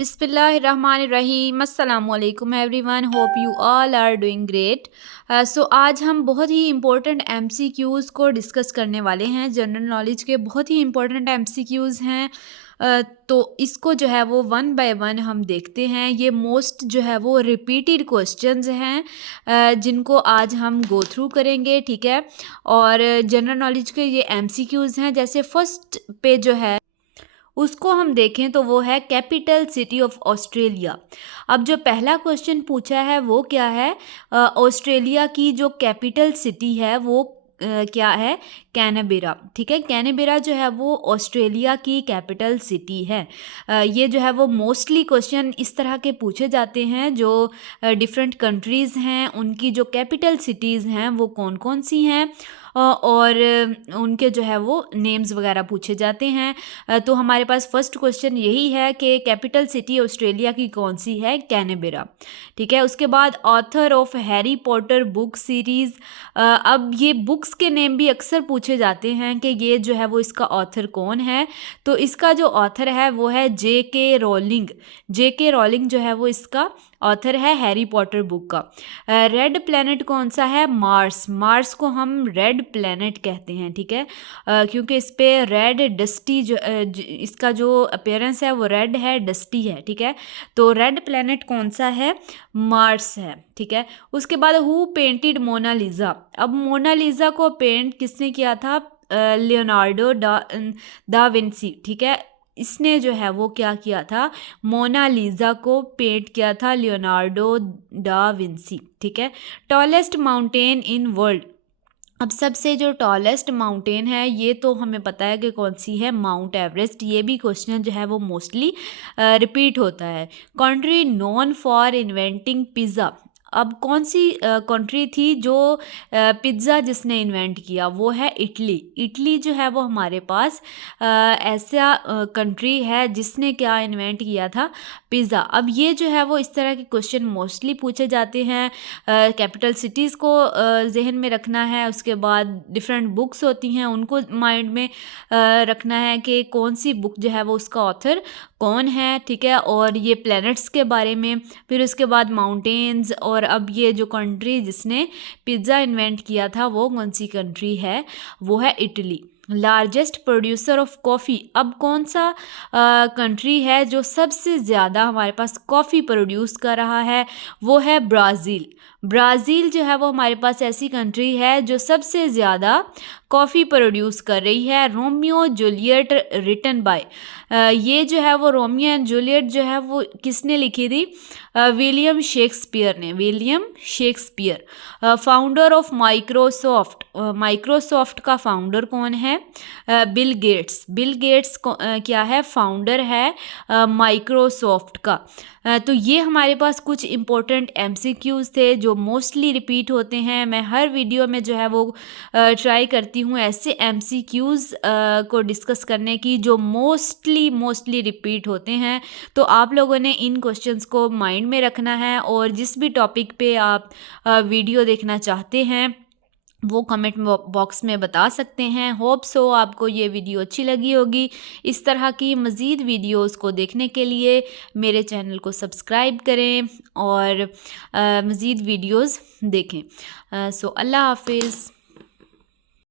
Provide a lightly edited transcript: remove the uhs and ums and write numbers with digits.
बिस्मिल्लाहिर्रहमानिर्रहीम अस्सलामुअलैकुम everyone, hope you all are doing great. So आज हम बहुत ही इम्पोर्टेंट एमसीक्यूज़ को डिस्कस करने वाले हैं। जनरल नॉलेज के बहुत ही इम्पोर्टेंट एमसीक्यूज़ हैं। तो इसको जो है वो वन बाय वन हम देखते हैं। ये मोस्ट जो है वो रिपीटेड क्वेश्चंस हैं, जिनको आज हम गो थ्रू करेंगे, ठीक है। और जनरल नॉलेज के ये एमसीक्यूज़ हैं। जैसे फर्स्ट पे जो है उसको हम देखें तो वो है कैपिटल सिटी ऑफ ऑस्ट्रेलिया। अब जो पहला क्वेश्चन पूछा है वो क्या है, ऑस्ट्रेलिया की जो कैपिटल सिटी है वो क्या है, कैनबेरा, ठीक है। कैनबेरा जो है वो ऑस्ट्रेलिया की कैपिटल सिटी है। ये जो है वो मोस्टली क्वेश्चन इस तरह के पूछे जाते हैं जो डिफरेंट कंट्रीज़ हैं उनकी जो कैपिटल सिटीज़ हैं वो कौन कौन सी हैं, और उनके जो है वो नेम्स वगैरह पूछे जाते हैं। तो हमारे पास फर्स्ट क्वेश्चन यही है कि कैपिटल सिटी ऑस्ट्रेलिया की कौन सी है, कैनबेरा, ठीक है। उसके बाद author of Harry Potter book series. अब ये बुक्स के नेम भी अक्सर पूछे जाते हैं कि ये जो है वो इसका ऑथर कौन है। तो इसका जो ऑथर है वो है J.K. रॉलिंग। J.K. रॉलिंग जो है वो इसका ऑथर है हैरी पॉटर बुक का। रेड प्लैनेट कौन सा है, मार्स। मार्स को हम रेड प्लैनेट कहते हैं, ठीक है, क्योंकि इस पे रेड डस्टी जो इसका जो अपीयरेंस है वो रेड है, डस्टी है, ठीक है। तो रेड प्लैनेट कौन सा है, मार्स है, ठीक है। उसके बाद हु पेंटेड मोनालिसा। अब मोनालिसा को पेंट किसने किया था, लियोनार्डो दा विंसी, ठीक है। इसने जो है वो क्या किया था, मोनालिसा को पेंट किया था लियोनार्डो दा विंसी, ठीक है। Tallest mountain in world. अब सबसे जो टॉलेस्ट माउंटेन है ये तो हमें पता है कि कौन सी है, माउंट एवरेस्ट। ये भी क्वेश्चन जो है वो मोस्टली रिपीट होता है। Country known for inventing pizza. अब कौन सी कंट्री थी जो पिज़्ज़ा जिसने इन्वेंट किया, वो है इटली। इटली जो है वो हमारे पास ऐसा कंट्री है जिसने क्या इन्वेंट किया था, पिज़्ज़ा। अब ये जो है वो इस तरह के क्वेश्चन मोस्टली पूछे जाते हैं। कैपिटल सिटीज़ को जहन में रखना है, उसके बाद डिफरेंट बुक्स होती हैं उनको माइंड में रखना है कि कौन सी बुक जो है वो उसका ऑथर कौन है, ठीक है। और ये प्लैनेट्स के बारे में, फिर उसके बाद माउंटेन्स, और अब ये जो कंट्री जिसने पिज़्ज़ा इन्वेंट किया था वो कौन सी कंट्री है, वो है Italy. Largest producer of coffee. अब कौन सा कंट्री है जो सबसे ज़्यादा हमारे पास कॉफ़ी प्रोड्यूस कर रहा है, वो है ब्राज़ील। ब्राज़ील जो है वो हमारे पास ऐसी कंट्री है जो सबसे ज़्यादा कॉफ़ी प्रोड्यूस कर रही है। रोमियो जूलियट रिटन बाय, ये जो है वो रोमियो एंड जूलियट जो है वो किसने लिखी थी, विलियम शेक्सपियर ने, William Shakespeare. Founder of Microsoft. Microsoft का फाउंडर कौन है, बिल गेट्स। बिल गेट्स क्या है, फाउंडर है माइक्रोसॉफ्ट का। तो ये हमारे पास कुछ इम्पोर्टेंट एमसीक्यूज़ थे जो मोस्टली रिपीट होते हैं। मैं हर वीडियो में जो है वो ट्राई करती हूँ ऐसे एमसीक्यूज़ को डिस्कस करने की जो मोस्टली रिपीट होते हैं। तो आप लोगों ने इन क्वेश्चंस को माइंड में रखना है, और जिस भी टॉपिक पे आप वीडियो देखना चाहते हैं वो कमेंट बॉक्स में बता सकते हैं। होप सो आपको ये वीडियो अच्छी लगी होगी। इस तरह की मज़ीद वीडियोस को देखने के लिए मेरे चैनल को सब्सक्राइब करें और मज़ीद वीडियोस देखें। सो अल्लाह हाफिज़।